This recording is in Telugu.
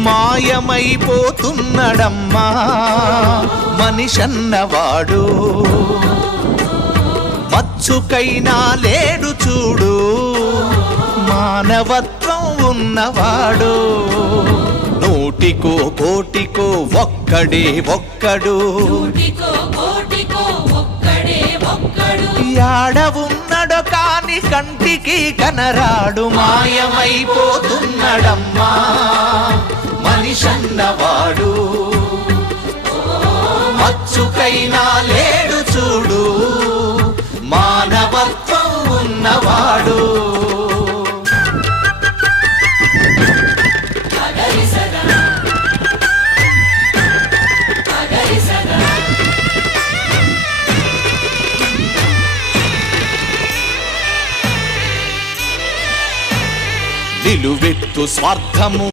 మాయమైపోతున్నడమ్మా మనిషన్నవాడు, మచ్చుకైనా లేడు చూడు మానవత్వం ఉన్నవాడు. నూటికో కోటికో ఒక్కడే ఒక్కడు, యాడ ఉన్నడో కాని కంటికి కనరాడు. మాయమైపోతున్నడమ్మా మనిషన్నవాడు, మచ్చుకైనా లేడు చూడు మానవత్వం ఉన్నవాడు. నిలువెత్తు స్వార్థము